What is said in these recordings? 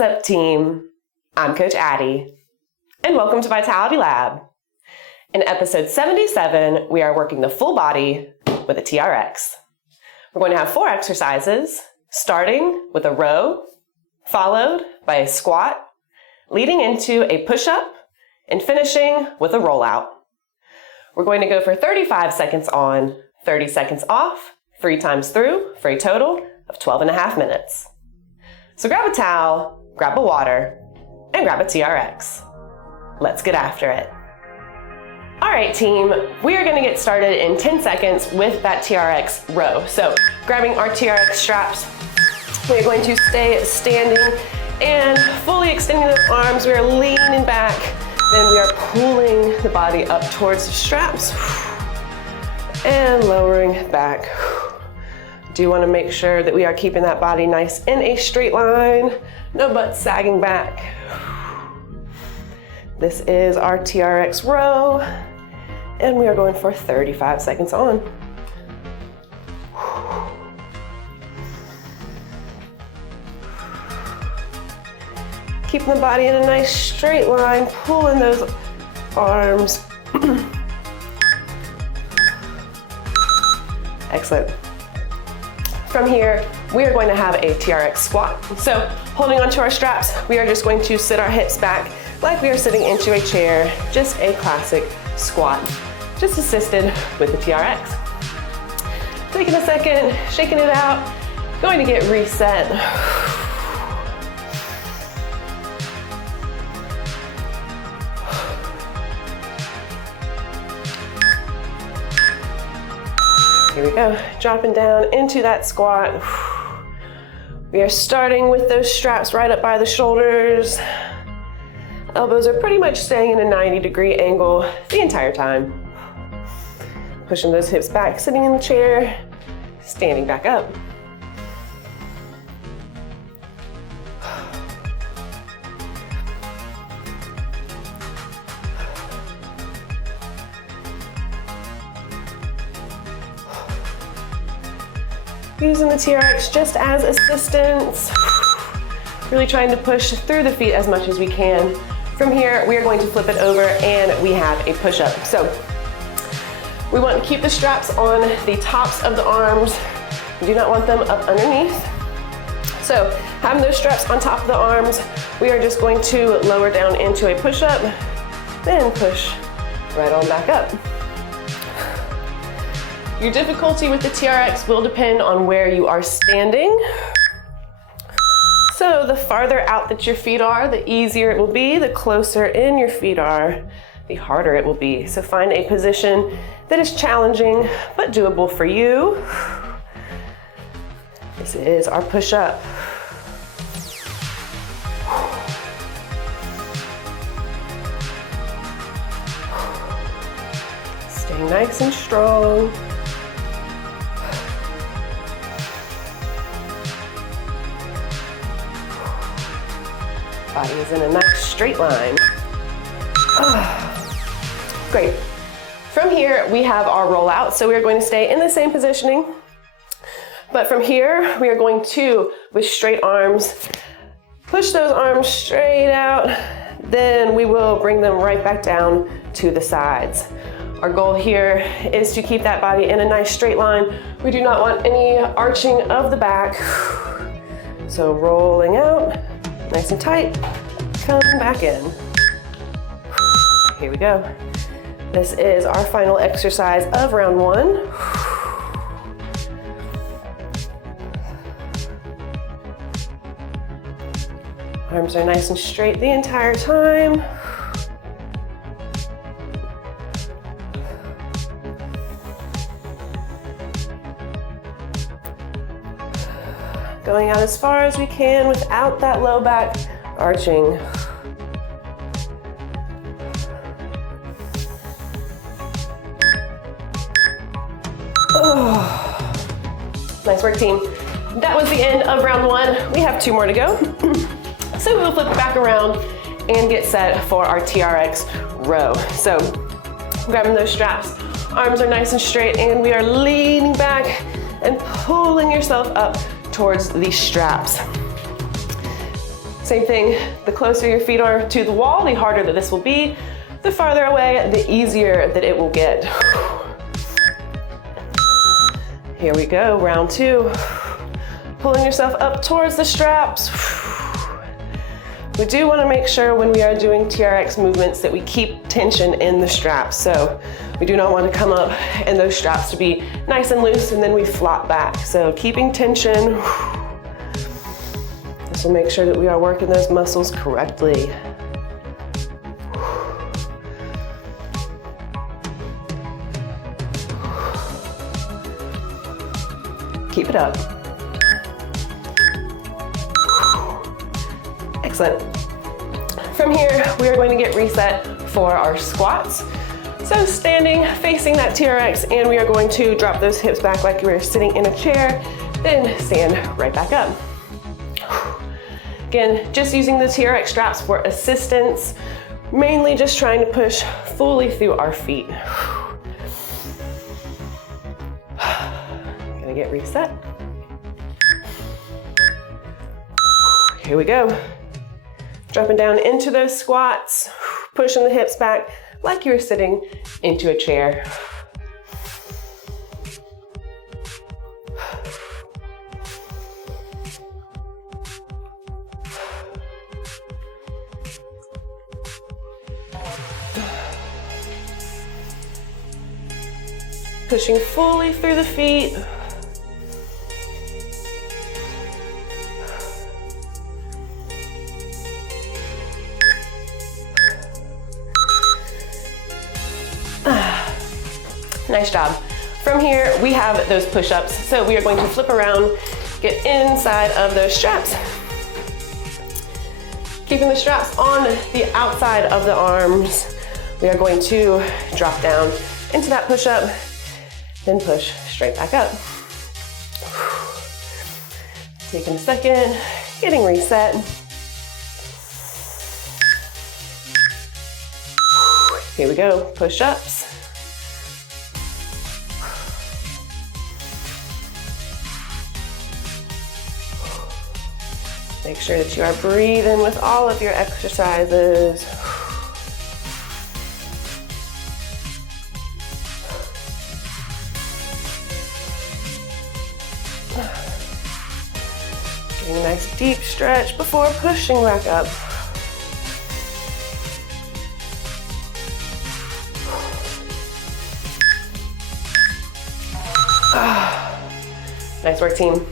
What's up, team? I'm Coach Addie, and welcome to Vitality Lab. In episode 77, we are working the full body with a TRX. We're going to have 4 exercises, starting with a row, followed by a squat, leading into a push-up, and finishing with a rollout. We're going to go for 35 seconds on, 30 seconds off, 3 times through, for a total of 12.5 minutes. So grab a towel, grab a water, and grab a TRX. Let's get after it. All right, team, we are gonna get started in 10 seconds with that TRX row. So grabbing our TRX straps, we're going to stay standing and fully extending those arms. We are leaning back, then we are pulling the body up towards the straps and lowering back. Do want to make sure that we are keeping that body nice in a straight line, no butt sagging back. This is our TRX row, and we are going for 35 seconds on. Keeping the body in a nice straight line, pulling those arms. Excellent. From here, we are going to have a TRX squat. So holding onto our straps, we are just going to sit our hips back like we are sitting into a chair, just a classic squat, just assisted with the TRX. Taking a second, shaking it out, going to get reset. Here we go, dropping down into that squat. We are starting with those straps right up by the shoulders. Elbows are pretty much staying in a 90-degree angle the entire time. Pushing those hips back, sitting in the chair, standing back up. Using the TRX just as assistance. Really trying to push through the feet as much as we can. From here, we are going to flip it over and we have a push-up. So we want to keep the straps on the tops of the arms. We do not want them up underneath. So having those straps on top of the arms, we are just going to lower down into a push-up, then push right on back up. Your difficulty with the TRX will depend on where you are standing. So the farther out that your feet are, the easier it will be. The closer in your feet are, the harder it will be. So find a position that is challenging but doable for you. This is our push-up. Stay nice and strong. Body is in a nice straight line. Great. From here, we have our rollout. So we are going to stay in the same positioning. But from here, we are going to, with straight arms, push those arms straight out. Then we will bring them right back down to the sides. Our goal here is to keep that body in a nice straight line. We do not want any arching of the back. So rolling out. Nice and tight, come back in. Here we go. This is our final exercise of round 1. Arms are nice and straight the entire time. Going out as far as we can without that low back arching. Oh. Nice work, team. That was the end of round 1. We have 2 more to go. So we will flip it back around and get set for our TRX row. So grabbing those straps, arms are nice and straight, and we are leaning back and pulling yourself up towards these straps. Same thing, the closer your feet are to the wall, the harder that this will be. The farther away, the easier that it will get. Here we go, round 2. Pulling yourself up towards the straps. We do want to make sure when we are doing TRX movements that we keep tension in the straps. So we do not want to come up and those straps to be nice and loose and then we flop back. So keeping tension. This will make sure that we are working those muscles correctly. Keep it up. Excellent. From here, we are going to get reset for our squats. So standing, facing that TRX, and we are going to drop those hips back like you were sitting in a chair, then stand right back up. Again, just using the TRX straps for assistance, mainly just trying to push fully through our feet. Gonna get reset. Here we go. Dropping down into those squats, pushing the hips back like you're sitting into a chair. Pushing fully through the feet. Nice job. From here, we have those push-ups. So we are going to flip around, get inside of those straps. Keeping the straps on the outside of the arms. We are going to drop down into that push-up, then push straight back up. Taking a second, getting reset. Here we go, push-ups. Make sure that you are breathing with all of your exercises. Getting a nice deep stretch before pushing back up. Nice work, team.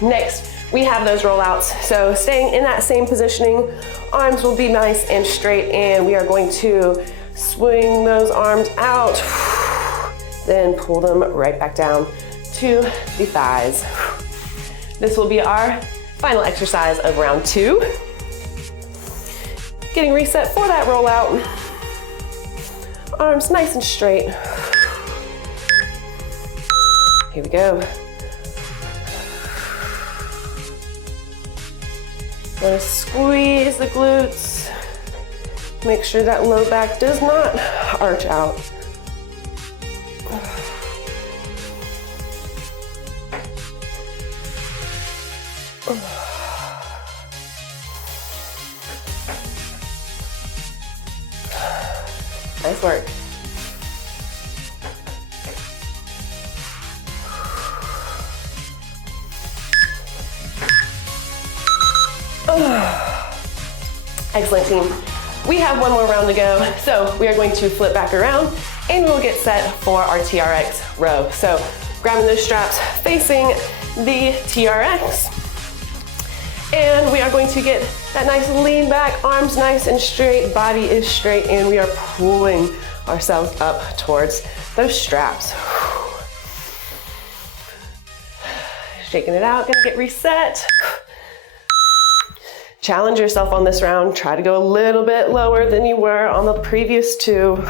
Next, we have those rollouts. So staying in that same positioning, arms will be nice and straight, and we are going to swing those arms out, then pull them right back down to the thighs. This will be our final exercise of round 2. Getting reset for that rollout. Arms nice and straight. Here we go. Want to squeeze the glutes. Make sure that low back does not arch out. Nice work. Excellent, team. We have one more round to go, so we are going to flip back around and we'll get set for our TRX row. So grabbing those straps, facing the TRX, and we are going to get that nice lean back, arms nice and straight, body is straight, and we are pulling ourselves up towards those straps. Shaking it out, gonna get reset. Challenge yourself on this round. Try to go a little bit lower than you were on the previous 2.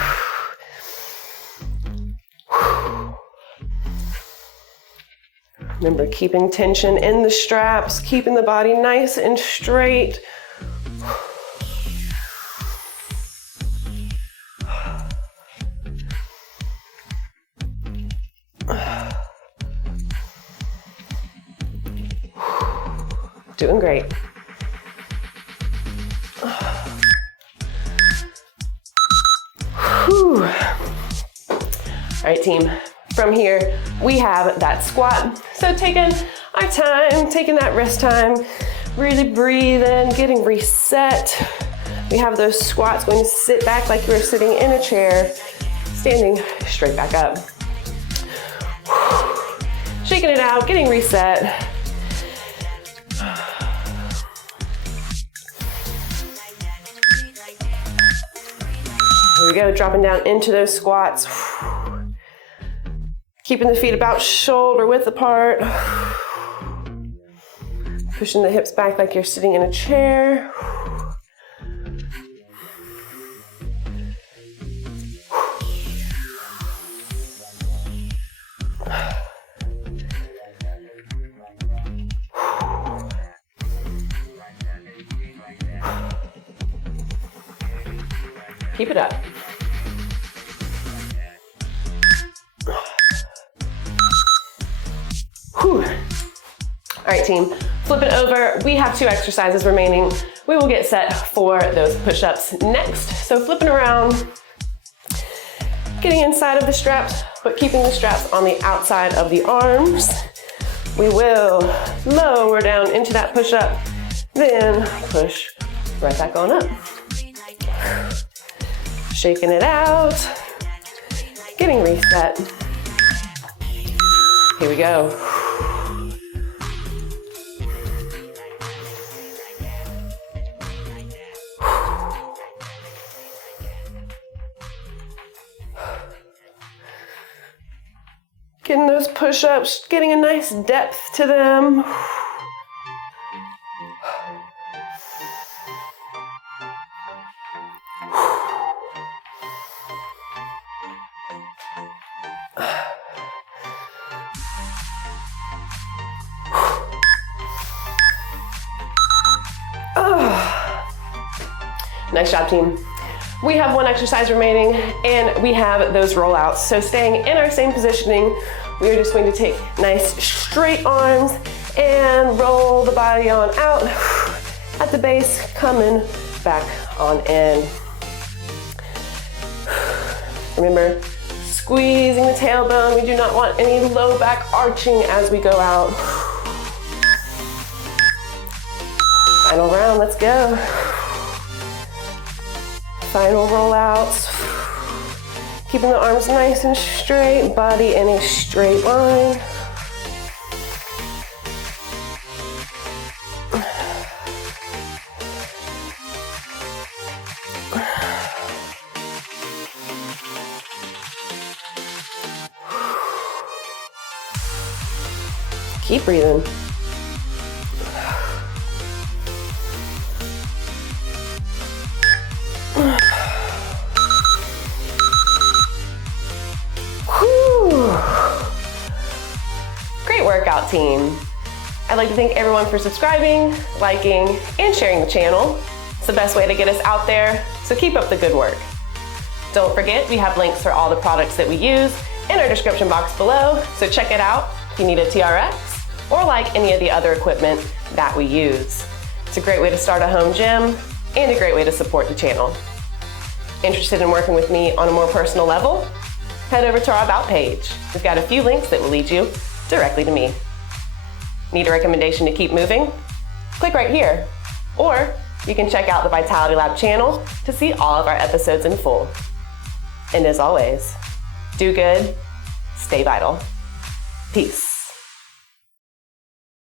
Remember, keeping tension in the straps, keeping the body nice and straight. Doing great. All right, team. From here, we have that squat. So taking our time, taking that rest time, really breathing, getting reset. We have those squats, going to sit back like you were sitting in a chair, standing straight back up. Shaking it out, getting reset. Here we go, dropping down into those squats. Keeping the feet about shoulder width apart. Pushing the hips back like you're sitting in a chair. Keep it up. Whew. All right, team, flip it over. We have 2 exercises remaining. We will get set for those push-ups next. So flipping around, getting inside of the straps, but keeping the straps on the outside of the arms. We will lower down into that push-up, then push right back on up. Shaking it out, getting reset. Here we go. Getting those push-ups, getting a nice depth to them. Nice job, team. We have 1 exercise remaining and we have those rollouts. So staying in our same positioning, we are just going to take nice straight arms and roll the body on out at the base, coming back on in. Remember, squeezing the tailbone. We do not want any low back arching as we go out. Final round, let's go. Final rollouts. Keeping the arms nice and straight, body in a straight line. Keep breathing. Great workout, team. I'd like to thank everyone for subscribing, liking, and sharing the channel. It's the best way to get us out there, so keep up the good work. Don't forget, we have links for all the products that we use in our description box below, so check it out if you need a TRX or like any of the other equipment that we use. It's a great way to start a home gym and a great way to support the channel. Interested in working with me on a more personal level? Head over to our About page. We've got a few links that will lead you directly to me. Need a recommendation to keep moving? Click right here. Or you can check out the Vitality Lab channel to see all of our episodes in full. And as always, do good, stay vital. Peace.